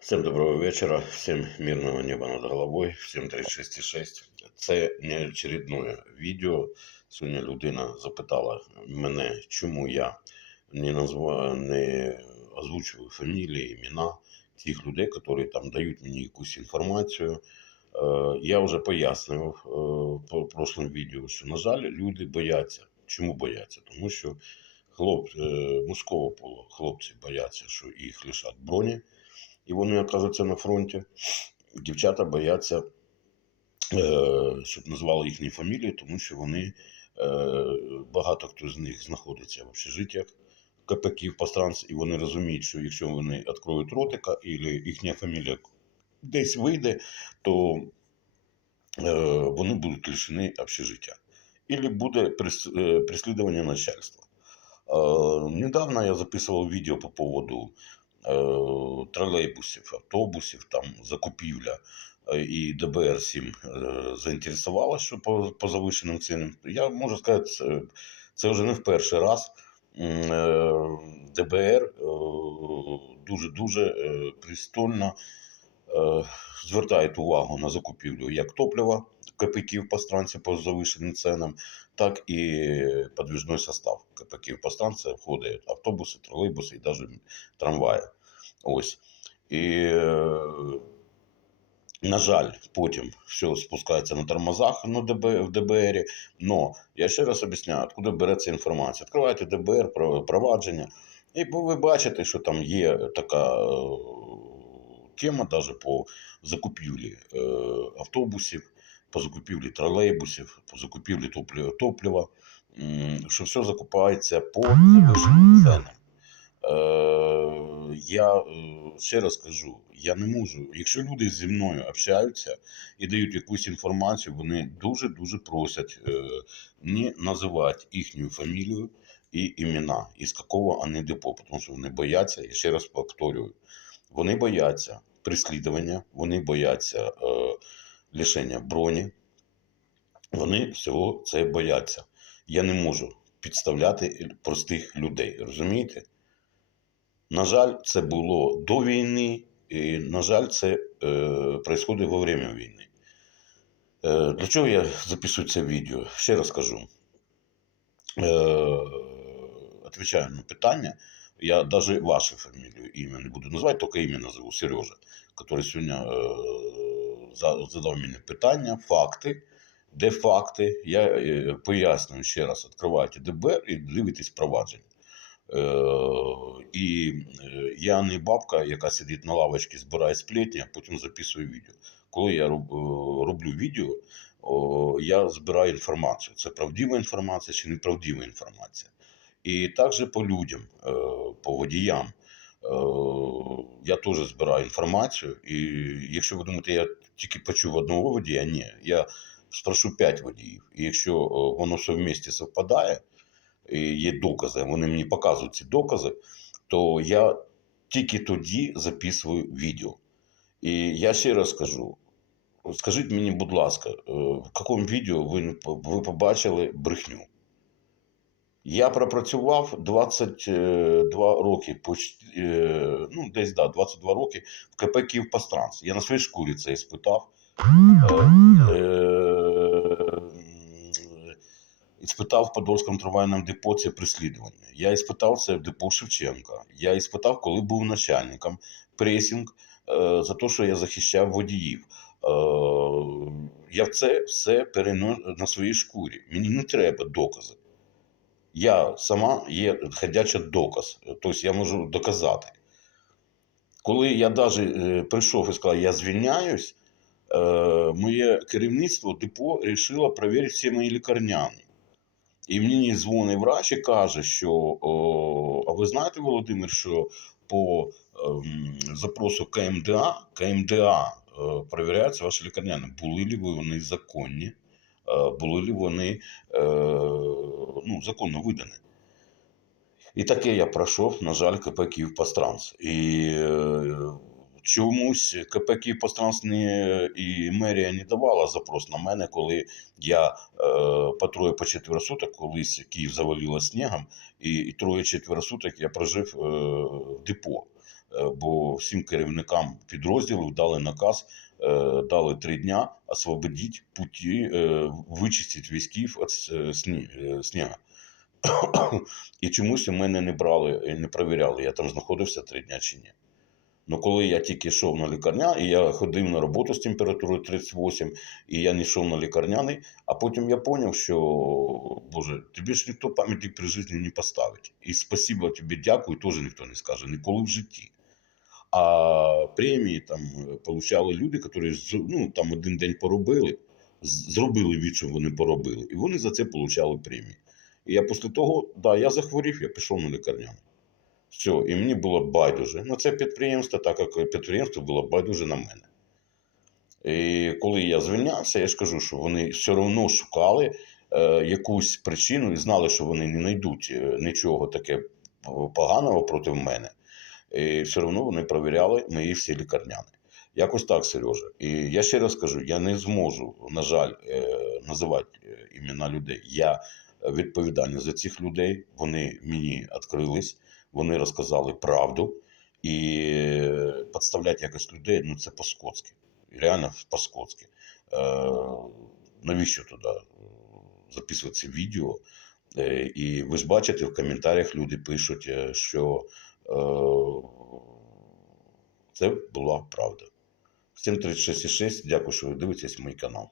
Всем доброго вечера, всем мирного неба над головой, всем 36,6. Це не очередное відео. Сьогодні людина запитала мене, чому я не назва, не озвучую фамілії, імена тих людей, які там дають мені якусь інформацію. Е, Я вже пояснював е, по прошлому відео, що, на жаль, люди бояться. Чому бояться? Тому що хлоп, е, мужського полу хлопці бояться, що їх лишать броні і вони окажуться на фронті. Дівчата бояться, е, щоб назвали їхні фамілії, тому що вони е, багато хто з них знаходиться в общежиттях КПКів постранц, і вони розуміють, що якщо вони відкриють ротика, і їхня фамілія десь вийде, то е, вони будуть лишені общежиття. Ілі буде прис- е, начальства. Недавно я записував відео по поводу тролейбусів, автобусів, там закупівля. Е, І ДБР-7 е, заінтересувала, що по, по завищеним цінам. Я можу сказати, це, це вже не в перший раз. Е, ДБР е, дуже-дуже е, пристально е, звертають увагу на закупівлю як топлива КПКів по станці по завищеним ценам, так і подвижной состав КПКів по станції входять автобуси, тролейбуси і навіть трамваї. Ось. І, е, на жаль, потім все спускається на тормозах на ДБ, в ДБРі. Но я ще раз об'ясняю, откуда береться інформація. Відкриваєте ДБР, провадження, і ви бачите, що там є така е, тема даже по закупівлі е, автобусів, по закупівлі тролейбусів, по закупівлі топлива що все закупається по завищеним ценам. Е, я е, ще раз кажу, я не можу. Якщо люди зі мною общаються і дають якусь інформацію, вони дуже-дуже просять е, не називати їхню фамілію і імена, із якого вони депо, тому що вони бояться, я ще раз повторюю, вони бояться переслідування, вони бояться лишення броні, вони всього це бояться. Я не можу підставляти простих людей, розумієте? На жаль, це було до війни, і, на жаль, це е, происходить во время війни. Е, для чого я записую це відео? Ще раз кажу. Е, на питання. Я навіть вашу фамілію, ім'я не буду називати, тільки ім'я назову Сережа, який сьогодні е, задав мені питання, факти. Де факти? Я е, пояснюю ще раз, відкривайте ДБР і дивитесь провадження. Е, і е, я не бабка, яка сидить на лавочці, збирає сплетні, а потім записує відео. Коли я е, роблю відео, я збираю інформацію. Це правдива інформація чи неправдива інформація. І також по людям, по водіям. Я теж збираю інформацію. І якщо ви думаєте, я тільки почув одного водія, ні, я спрошу 5 водіїв. І якщо воно все в місті совпадає, є докази, вони мені показують ці докази, то я тільки тоді записую відео. І я ще раз скажу: скажіть мені, будь ласка, е, в якому відео ви, ви побачили брехню? Я пропрацював 22 роки, почти, е, ну, десь да, 22 роки в КП Київпастранс. Я на своїй шкурі це іспитав. Е, е, Іспитав в Подольському трамвайному депо це переслідування. Я іспитав це в депо Шевченка. Я іспитав, коли був начальником пресінг е, за те, що я захищав водіїв. Е, я це все переношу на своїй шкурі. Мені не треба докази. Я сама є ходячий доказ, тобто я можу доказати. Коли я навіть прийшов і сказав, я звільняюсь, е, моє керівництво депо вирішило перевірити всі мої лікарняні. І мені дзвонить врач і каже, що о, а ви знаєте, Володимир, що по ем, запросу КМДА, КМДА е, перевіряються ваші лікарняні. Були ли ви вони законні, е, були ли вони е, ну, законно видані. І таке я пройшов, на жаль, КП Київпастранс. І е, чомусь КП Київпастранс не, і мерія не давала запрос на мене, коли я е, по троє по четверо суток, колись Київ завалило снігом, і, і троє четверо суток я прожив е, в депо. е, бо всім керівникам підрозділів дали наказ, е, дали три дня освободіть путі, е, вичистіть військів від сні, сніга. І чомусь у мене не брали, і не перевіряли, я там знаходився три дня чи ні. Ну, коли я тільки йшов на лікарня, і я ходив на роботу з температурою 38, і я не йшов на лікарняний, а потім я зрозумів, що Боже, тобі ж ніхто пам'ятник при житті не поставить. І спасибо тобі, дякую, теж ніхто не скаже, ніколи в житті. А премії там е, получали люди, які ну, там один день поробили, зробили від, що вони поробили, і вони за це получали премії. І я після того, да, я захворів, я пішов на лікарняний. Все, і мені було байдуже на це підприємство, так як підприємство було байдуже на мене. І коли я звільнявся, я ж кажу, що вони все одно шукали е, якусь причину і знали, що вони не знайдуть е, нічого таке поганого проти мене. І все одно вони перевіряли мої всі лікарняни. Якось так, Сережа. І я ще раз кажу: я не зможу, на жаль, е, називати е, імена людей. Я відповідальний за цих людей. Вони мені відкрились, вони розказали правду. І підставляти якось людей, ну це по-скотськи. Реально по-скотськи. Е, навіщо туди е, записувати це відео? Е, і ви ж бачите, в коментарях люди пишуть, що це була правда. Всім 36,6. Дякую, що ви дивитесь мій канал.